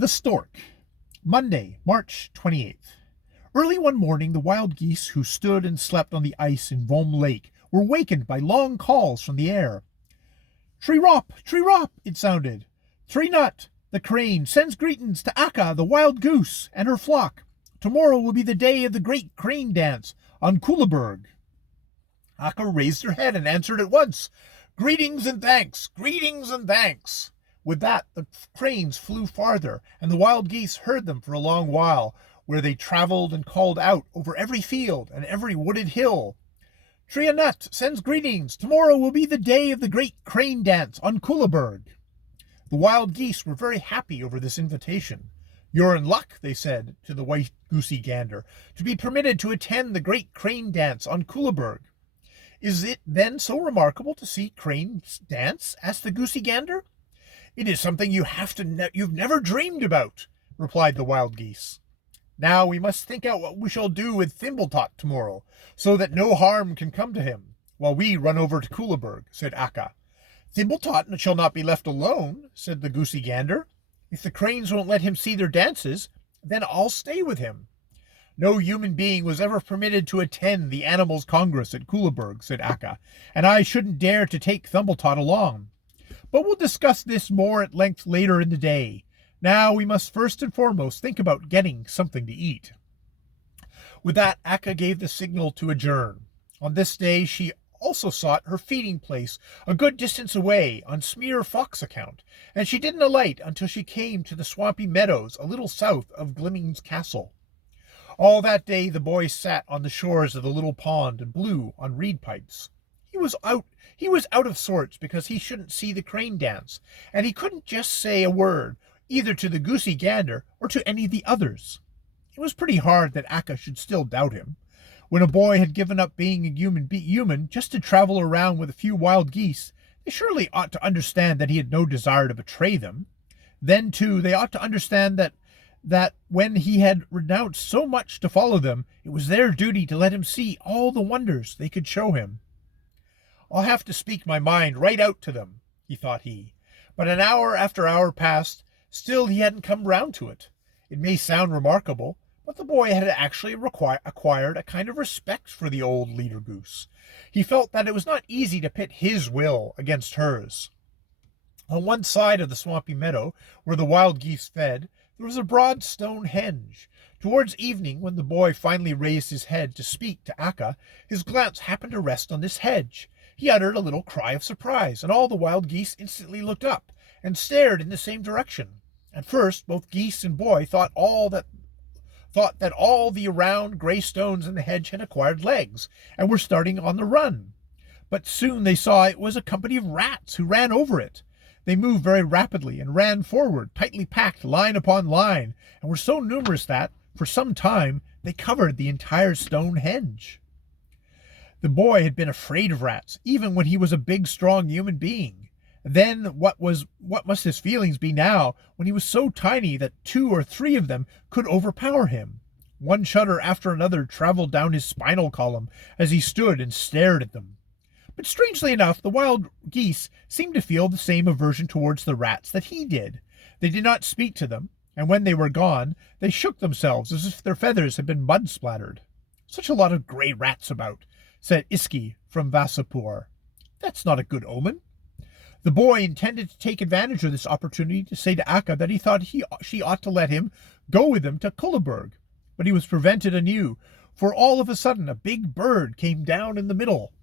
The Stork. Monday, March 28th. Early one morning, the wild geese who stood and slept on the ice in Vom Lake were wakened by long calls from the air. Tree-rop, tree-rop, it sounded. Tree-nut, the crane, sends greetings to Akka, the wild goose, and her flock. Tomorrow will be the day of the great crane dance on Kullaberg. Akka raised her head and answered at once, "Greetings and thanks, greetings and thanks." With that, the cranes flew farther, and the wild geese heard them for a long while, where they traveled and called out over every field and every wooded hill. Tree-nut sends greetings. Tomorrow will be the day of the great crane dance on Kullaberg. The wild geese were very happy over this invitation. "You're in luck," they said to the white goosey gander, "to be permitted to attend the great crane dance on Kullaberg." "Is it then so remarkable to see cranes dance?" asked the goosey gander. "It is something you've never dreamed about," replied the wild geese. "Now we must think out what we shall do with Thimbletot tomorrow, so that no harm can come to him, while we run over to Kullaberg," said Akka. "Thimbletot shall not be left alone," said the goosey gander. "If the cranes won't let him see their dances, then I'll stay with him." "No human being was ever permitted to attend the Animals' Congress at Kullaberg," said Akka, "and I shouldn't dare to take Thimbletot along. But we'll discuss this more at length later in the day. Now we must first and foremost think about getting something to eat." With that, Akka gave the signal to adjourn. On this day she also sought her feeding place a good distance away on Smear Fox account, and she didn't alight until she came to the swampy meadows a little south of Glmmng's castle. All that day the boy sat on the shores of the little pond and blew on reed pipes. He was out of sorts because he shouldn't see the crane dance, and he couldn't just say a word, either to the goosey gander or to any of the others. It was pretty hard that Akka should still doubt him. When a boy had given up being a human just to travel around with a few wild geese, they surely ought to understand that he had no desire to betray them. Then, too, they ought to understand that when he had renounced so much to follow them, it was their duty to let him see all the wonders they could show him. "I'll have to speak my mind right out to them," thought he. But an hour after hour passed. Still he hadn't come round to it. It may sound remarkable, but the boy had actually acquired a kind of respect for the old leader goose. He felt that it was not easy to pit his will against hers. On one side of the swampy meadow, where the wild geese fed, there was a broad stone henge. Towards evening, when the boy finally raised his head to speak to Akka, his glance happened to rest on this hedge. He uttered a little cry of surprise, and all the wild geese instantly looked up and stared in the same direction. At first, both geese and boy thought that all the round gray stones in the hedge had acquired legs and were starting on the run. But soon they saw it was a company of rats who ran over it. They moved very rapidly and ran forward, tightly packed, line upon line, and were so numerous that, for some time, they covered the entire stone henge. The boy had been afraid of rats, even when he was a big, strong human being. Then what must his feelings be now, when he was so tiny that 2 or 3 of them could overpower him? One shudder after another traveled down his spinal column as he stood and stared at them. But strangely enough, the wild geese seemed to feel the same aversion towards the rats that he did. They did not speak to them, and when they were gone, they shook themselves as if their feathers had been mud-splattered. "Such a lot of grey rats about," said Iski from Vassapur. "That's not a good omen." The boy intended to take advantage of this opportunity to say to Akka that he thought she ought to let him go with them to Kullaberg, but he was prevented anew, for all of a sudden a big bird came down in the middle.